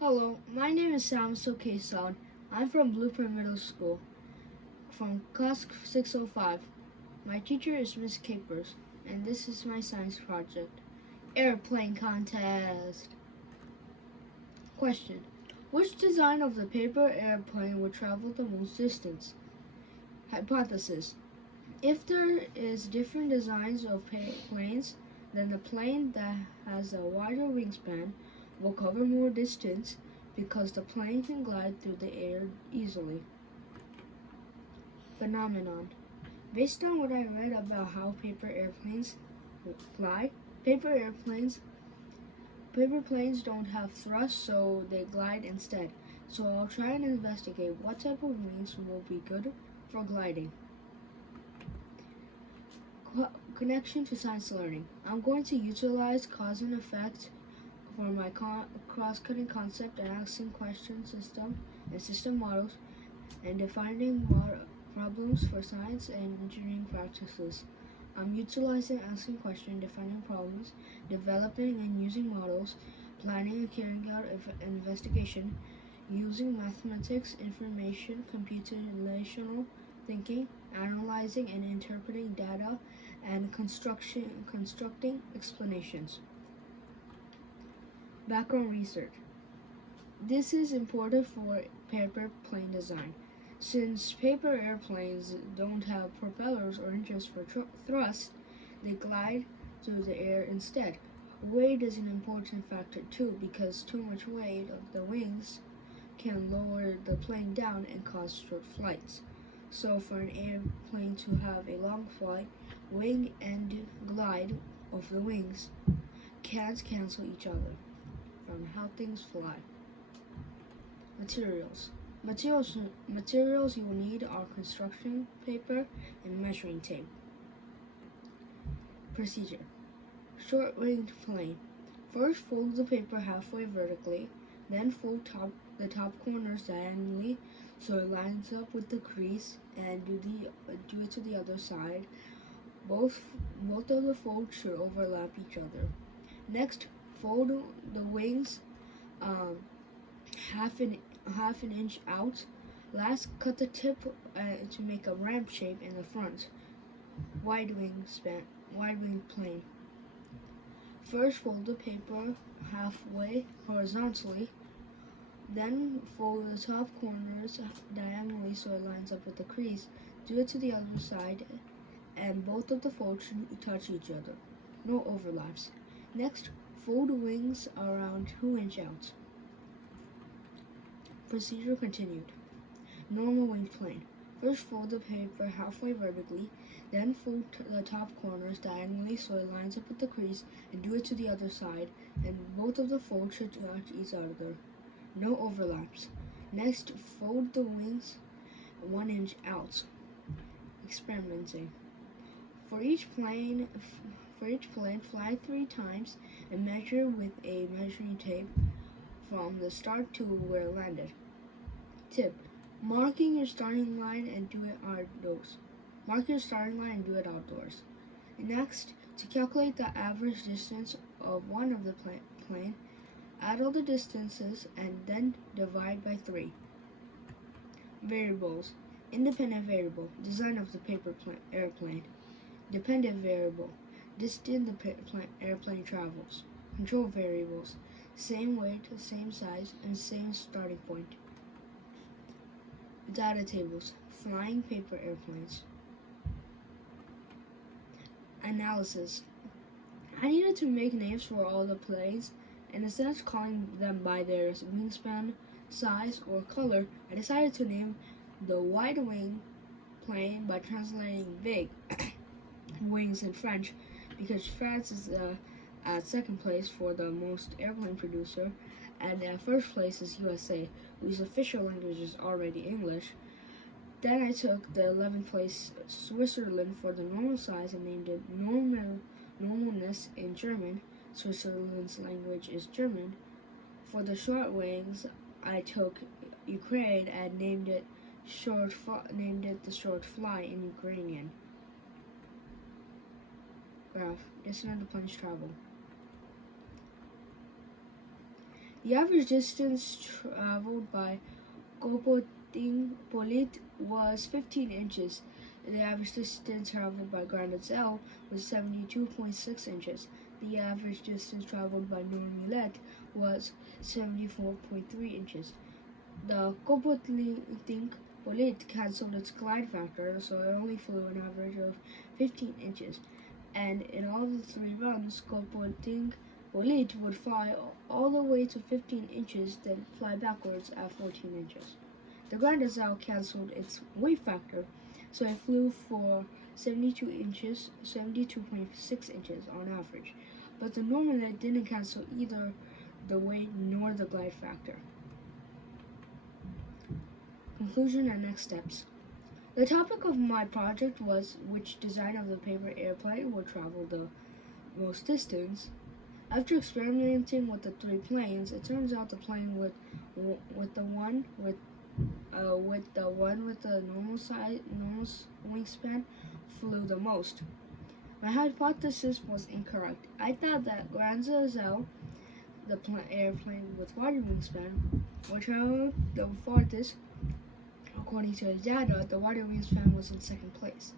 Hello, my name is Sammasul. I'm from Blueprint Middle School, from class 605. My teacher is Miss Capers, and this is my science project. Airplane contest. Question: which design of the paper airplane would travel the most distance? Hypothesis: if there is different designs of planes, then the plane that has a wider wingspan will cover more distance because the plane can glide through the air easily. Phenomenon: based on what I read about how paper airplanes fly, paper planes don't have thrust, so they glide instead. So I'll try and investigate what type of wings will be good for gliding. Connection to science learning. I'm going to utilize cause and effect for my cross-cutting concept and asking question system and system models and defining problems for science and engineering practices. I'm utilizing asking questions, defining problems, developing and using models, planning and carrying out investigation, using mathematics, information, computational thinking, analyzing and interpreting data, and constructing explanations. Background research. This is important for paper plane design. Since paper airplanes don't have propellers or engines for thrust, they glide through the air instead. Weight is an important factor too because too much weight of the wings can lower the plane down and cause short flights. So for an airplane to have a long flight, wing and glide of the wings can't cancel each other. On how things fly. Materials you will need are construction paper and measuring tape. Procedure: short-winged plane. First, fold the paper halfway vertically, then fold the top corners diagonally so it lines up with the crease, and do it to the other side. Both of the folds should overlap each other. Next, fold the wings half an inch out. Last, cut the tip to make a ramp shape in the front. Wide wing plane. First, fold the paper halfway horizontally. Then fold the top corners diagonally so it lines up with the crease. Do it to the other side, and both of the folds should touch each other. No overlaps. Next, fold the wings around 2 inches out. Procedure continued. Normal winged plane. First, fold the paper halfway vertically, then fold the top corners diagonally so it lines up with the crease, and do it to the other side, and both of the folds should touch each other. No overlaps. Next, fold the wings 1 inch out. Experimenting. For each plane, fly 3 times and measure with a measuring tape from the start to where it landed. Tip: marking your starting line and do it outdoors. Next, to calculate the average distance of one of the plane, add all the distances and then divide by 3. Variables: independent variable, design of the paper airplane. Dependent variable, distance the airplane travels. Control variables, same weight, same size, and same starting point. Data tables, flying paper airplanes. Analysis: I needed to make names for all the planes, and instead of calling them by their wingspan, size, or color, I decided to name the wide wing plane by translating big wings in French, because France is at second place for the most airplane producer, and at first place is USA, whose official language is already English. Then I took the 11th place Switzerland for the normal size and named it normalness in German. Switzerland's language is German. For the short wings, I took Ukraine and named it the short fly in Ukrainian. Graph: distance of the plane's travel. The average distance traveled by Polit was 15 inches. The average distance traveled by Granazelle was 72.6 inches. The average distance traveled by Normulette was 74.3 inches. The Polit cancelled its glide factor, so it only flew an average of 15 inches. And in all the three runs, Polit would fly all the way to 15 inches, then fly backwards at 14 inches. The Grand Azal cancelled its weight factor, so it flew for 72.6 inches on average. But the Normalite didn't cancel either the weight nor the glide factor. Conclusion and next steps. The topic of my project was which design of the paper airplane would travel the most distance. After experimenting with the three planes, it turns out the plane with the one with the normal wingspan flew the most. My hypothesis was incorrect. I thought that Grand Zazel, the airplane with wider wingspan, would travel the farthest. According to the data, the wider wingspan was in second place.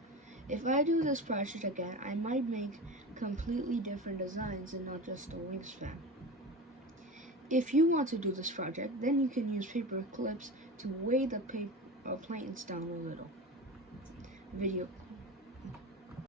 If I do this project again, I might make completely different designs and not just a wingspan. If you want to do this project, then you can use paper clips to weigh the planes down a little. Video.